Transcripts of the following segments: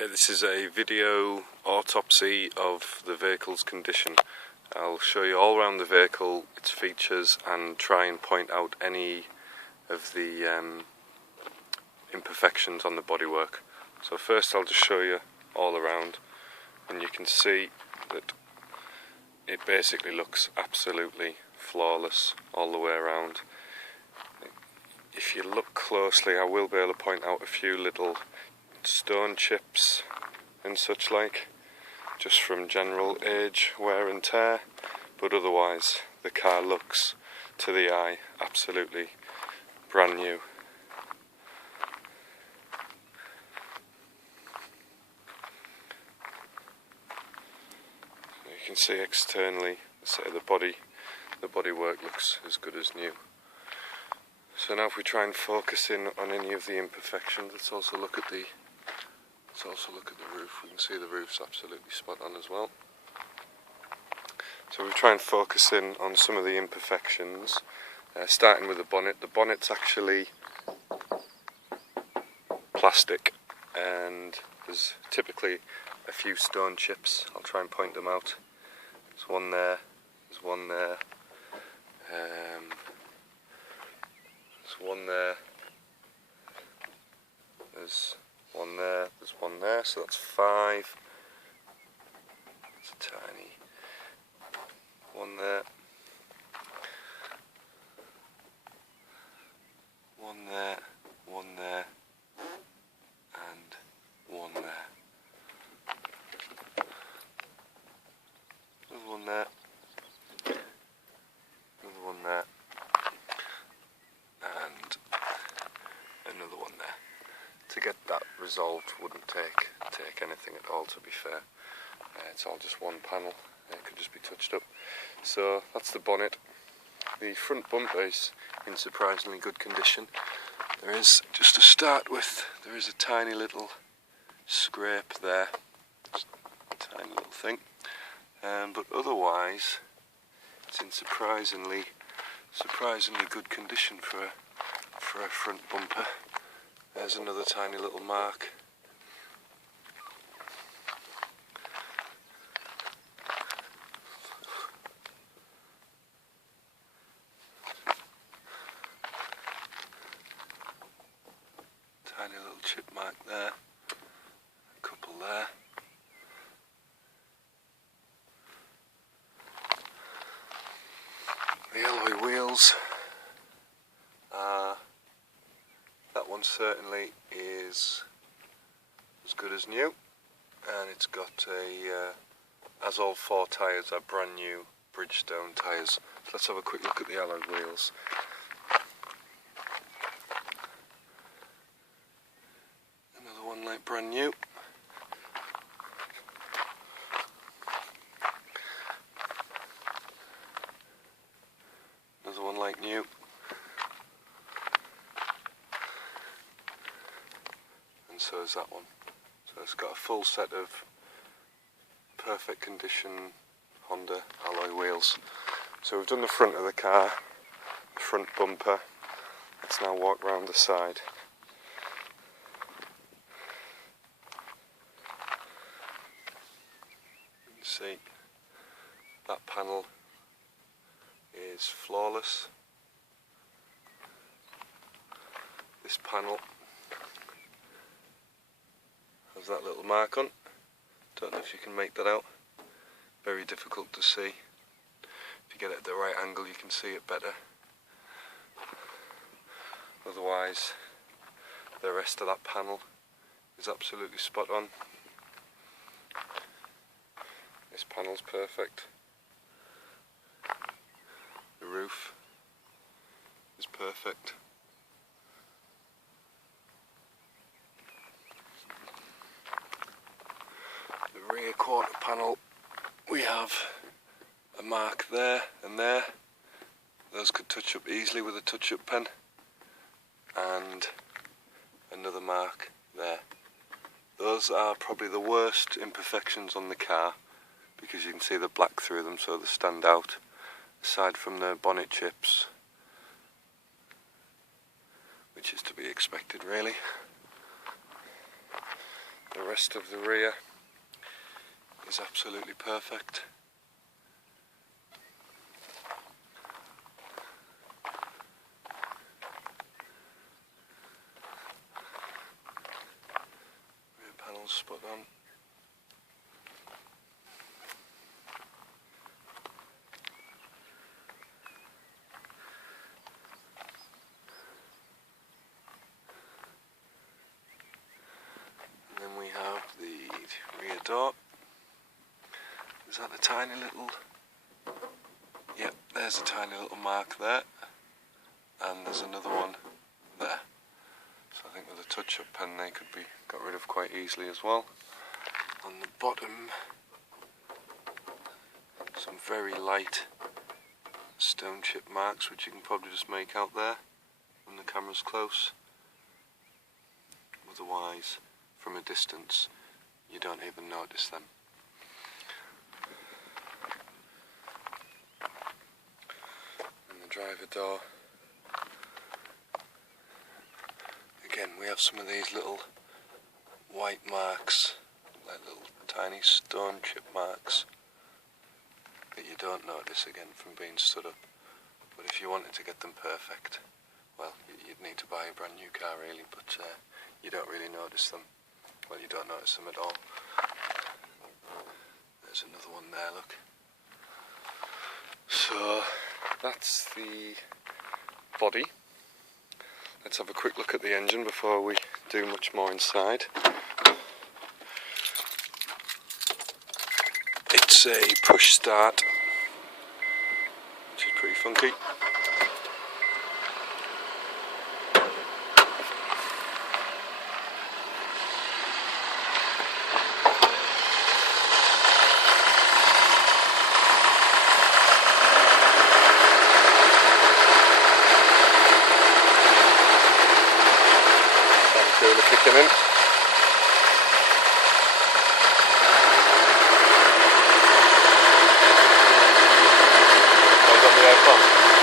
Okay, this is a video autopsy of the vehicle's condition. I'll show you all around the vehicle, its features, and try and point out any of the imperfections on the bodywork. So first I'll just show you all around, and you can see that it basically looks absolutely flawless all the way around. If you look closely, I will be able to point out a few little stone chips and such like, just from general age, wear and tear, but otherwise the car looks, to the eye, absolutely brand new. You can see externally, say the bodywork looks as good as new. So now if we try and focus in on any of the imperfections, let's also look at the roof. We can see the roof's absolutely spot on as well. So we try and focus in on some of the imperfections, starting with the bonnet. The bonnet's actually plastic, and there's typically a few stone chips. I'll try and point them out. There's one there, there's one there, there's one there, there's one there, there's one there, so that's 5. It's a tiny one there, one there, one there, and one there. There's one there, another one there, and another one there. To get that resolved wouldn't take anything at all, to be fair. It's all just one panel, it could just be touched up. So that's the bonnet. The front bumper is in surprisingly good condition. There is, just to start with, there is a tiny little scrape there, just a tiny little thing, but otherwise it's in surprisingly good condition for a front bumper. There's another tiny little mark. Tiny little chip mark there. A couple there. The alloy wheels. That one certainly is as good as new, and it's got as all 4 tyres are brand new Bridgestone tyres. So let's have a quick look at the alloy wheels. Another one like brand new. Another one like new. So is that one. So it's got a full set of perfect condition Honda alloy wheels. So we've done the front of the car, the front bumper. Let's now walk round the side. You can see that panel is flawless. This panel has that little mark on. Don't know if you can make that out. Very difficult to see. If you get it at the right angle you can see it better. Otherwise the rest of that panel is absolutely spot on. This panel's perfect. The roof is perfect. The rear quarter panel, we have a mark there and there. Those could touch up easily with a touch-up pen, and another mark there. Those are probably the worst imperfections on the car, because you can see the black through them, so they stand out. Aside from the bonnet chips, which is to be expected really. The The rest of the rear is absolutely perfect. Rear panels spot on. And then we have the rear door. Is that a tiny little... Yep, there's a tiny little mark there. And there's another one there. So I think with a touch-up pen they could be got rid of quite easily as well. On the bottom, some very light stone chip marks which you can probably just make out there when the camera's close. Otherwise, from a distance, you don't even notice them. And the driver door. Again, we have some of these little white marks, like little tiny stone chip marks that you don't notice again from being stood up. But if you wanted to get them perfect, well, you'd need to buy a brand new car really, but you don't really notice them. Well, you don't notice them at all. There's another one there, look. So, that's the body. Let's have a quick look at the engine before we do much more inside. It's a push start, which is pretty funky. Kicking in. I've got the aircon.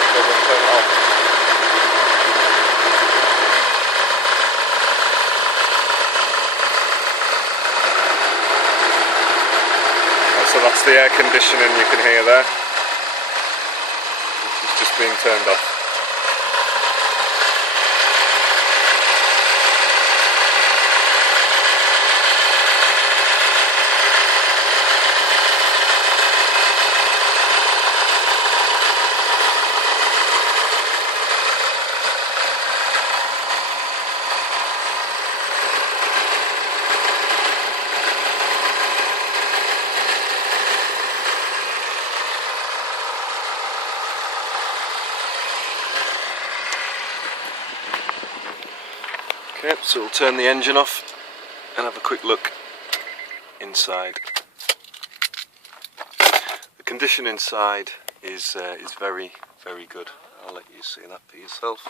So I'm going to turn it off. So that's the air conditioning you can hear there. It's just being turned off. Okay, so we'll turn the engine off and have a quick look inside. The condition inside is very, very good. I'll let you see that for yourself.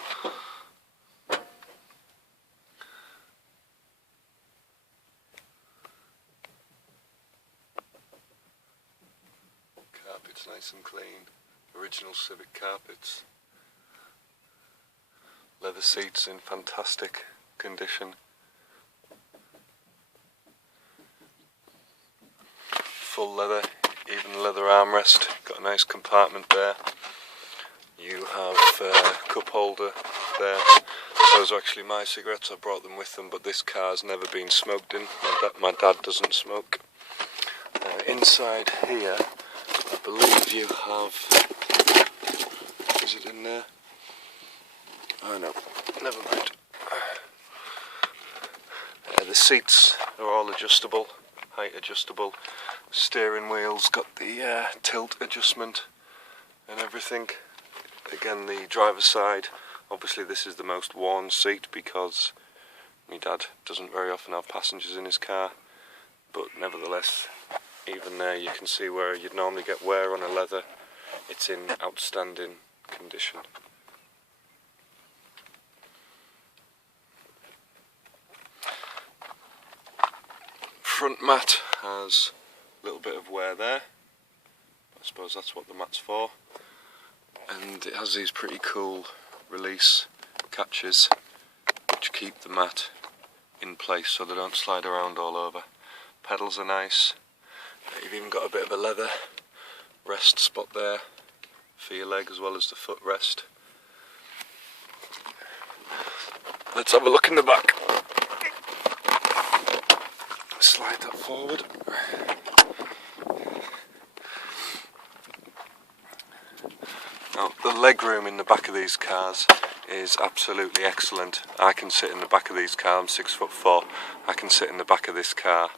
Carpets nice and clean. Original Civic carpets. Leather seats in fantastic condition. Full leather, even leather armrest. Got a nice compartment there. You have a cup holder there. Those are actually my cigarettes. I brought them with them, but this car's never been smoked in. My dad doesn't smoke. Inside here, I believe you have... Is it in there? Oh no, never mind. The seats are all adjustable, height adjustable. Steering wheel's got the tilt adjustment and everything. Again, the driver's side, obviously this is the most worn seat because my dad doesn't very often have passengers in his car, but nevertheless, even there you can see where you'd normally get wear on a leather. It's in outstanding condition. Front mat has a little bit of wear there. I suppose that's what the mat's for. And it has these pretty cool release catches which keep the mat in place so they don't slide around all over. Pedals are nice. You've even got a bit of a leather rest spot there for your leg as well as the footrest. Let's have a look in the back. Slide that forward. Now, the leg room in the back of these cars is absolutely excellent. I can sit in the back of these cars, I'm 6'4", I can sit in the back of this car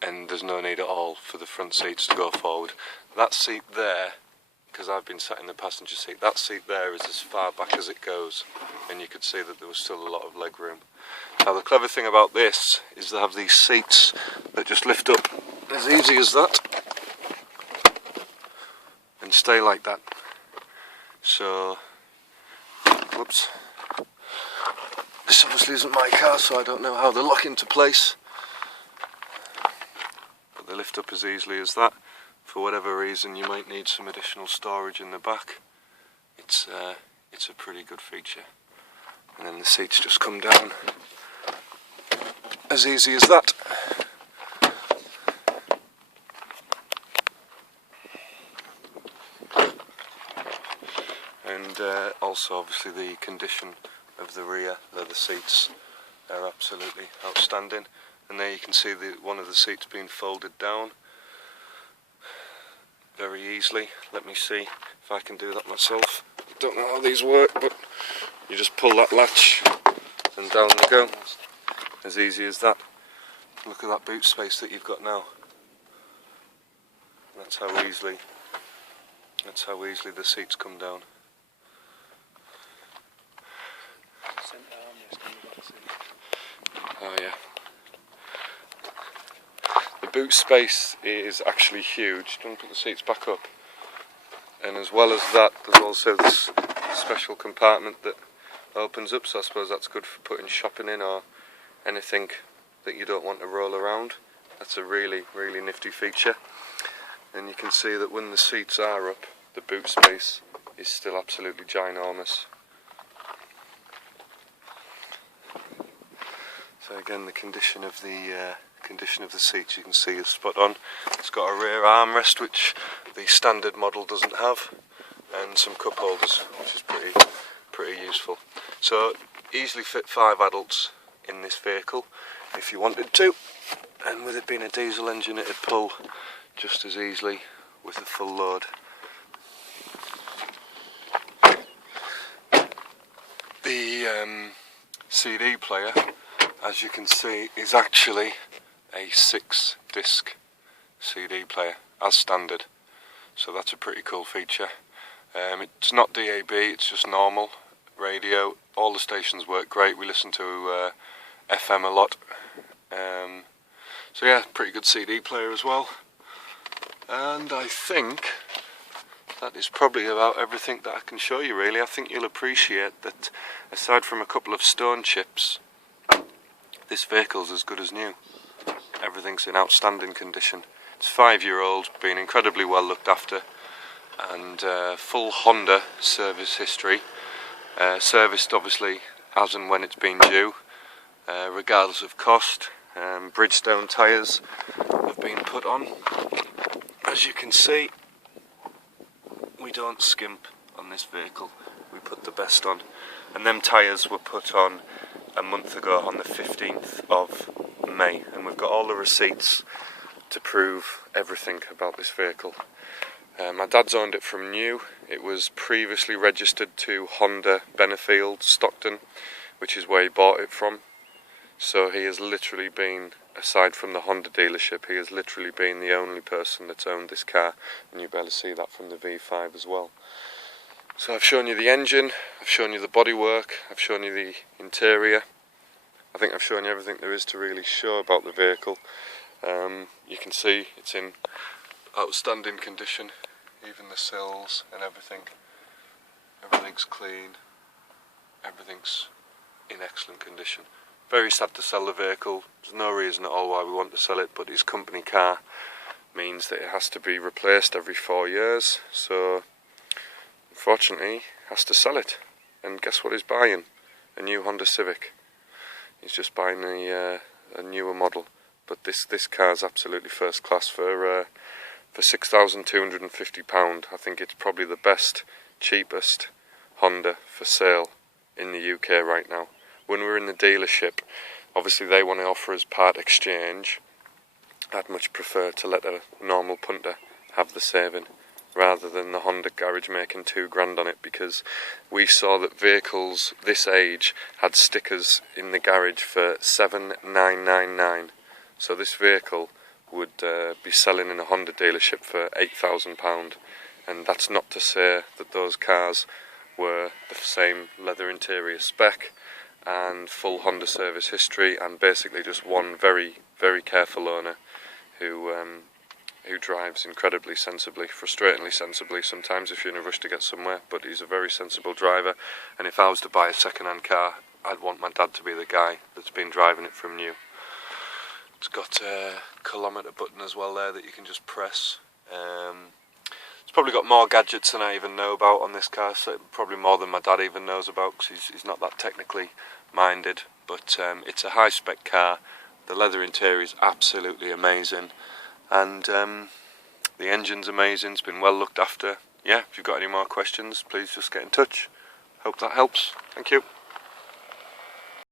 and there's no need at all for the front seats to go forward. That seat there, because I've been sat in the passenger seat, that seat there is as far back as it goes, and you could see that there was still a lot of leg room. Now the clever thing about this is they have these seats that just lift up as easy as that and stay like that. So, whoops, this obviously isn't my car, so I don't know how they lock into place, but they lift up as easily as that. For whatever reason you might need some additional storage in the back, it's a pretty good feature. And then the seats just come down as easy as that. And also obviously the condition of the rear leather seats are absolutely outstanding. And there you can see one of the seats being folded down very easily. Let me see if I can do that myself. I don't know how these work, but you just pull that latch and down they go. As easy as that. Look at that boot space that you've got now. That's how easily the seats come down. Oh yeah. The boot space is actually huge. Don't put the seats back up. And as well as that, there's also this special compartment that opens up, so I suppose that's good for putting shopping in or anything that you don't want to roll around. That's a really, really nifty feature. And you can see that when the seats are up, the boot space is still absolutely ginormous. So again, the condition of the seats you can see is spot on. It's got a rear armrest which the standard model doesn't have, and some cup holders, which is pretty useful. So easily fit 5 adults in this vehicle if you wanted to, and with it being a diesel engine it'd pull just as easily with a full load. The CD player, as you can see, is actually a 6-disc CD player as standard, so that's a pretty cool feature. It's not DAB, it's just normal radio. All the stations work great. We listen to FM a lot, so yeah, pretty good CD player as well. And I think that is probably about everything that I can show you really. I think you'll appreciate that aside from a couple of stone chips, this vehicle's as good as new. Everything's in outstanding condition. It's 5-year-old, been incredibly well looked after, and full Honda service history. Serviced obviously as and when it's been due, regardless of cost. Bridgestone tyres have been put on. As you can see, we don't skimp on this vehicle. We put the best on, and them tyres were put on a month ago on the 15th of May, and we've got all the receipts to prove everything about this vehicle. My dad's owned it from new. It was previously registered to Honda Benefield, Stockton, which is where he bought it from. So he has literally been, aside from the Honda dealership, he has literally been the only person that's owned this car, and you better see that from the V5 as well. So I've shown you the engine, I've shown you the bodywork, I've shown you the interior. I think I've shown you everything there is to really show about the vehicle. You can see it's in outstanding condition, even the sills and everything. Everything's clean, everything's in excellent condition. Very sad to sell the vehicle. There's no reason at all why we want to sell it, but his company car means that it has to be replaced every 4 years, so unfortunately he has to sell it. And guess what he's buying? A new Honda Civic. He's just buying a newer model, but this car's absolutely first class for £6,250. I think it's probably the best, cheapest Honda for sale in the UK right now. When we're in the dealership, obviously they want to offer us part exchange. I'd much prefer to let a normal punter have the saving rather than the Honda garage making £2,000 on it, because we saw that vehicles this age had stickers in the garage for £7,999. So this vehicle would be selling in a Honda dealership for £8,000, and that's not to say that those cars were the same leather interior spec and full Honda service history, and basically just one very, very careful owner who drives incredibly sensibly, frustratingly sensibly sometimes if you're in a rush to get somewhere, but he's a very sensible driver. And if I was to buy a second-hand car, I'd want my dad to be the guy that's been driving it from new. It's got a kilometre button as well there that you can just press. It's probably got more gadgets than I even know about on this car, so probably more than my dad even knows about, because he's not that technically minded. But it's a high-spec car. The leather interior is absolutely amazing, and the engine's amazing. It's been well looked after. Yeah, if you've got any more questions, please just get in touch. Hope that helps. Thank you.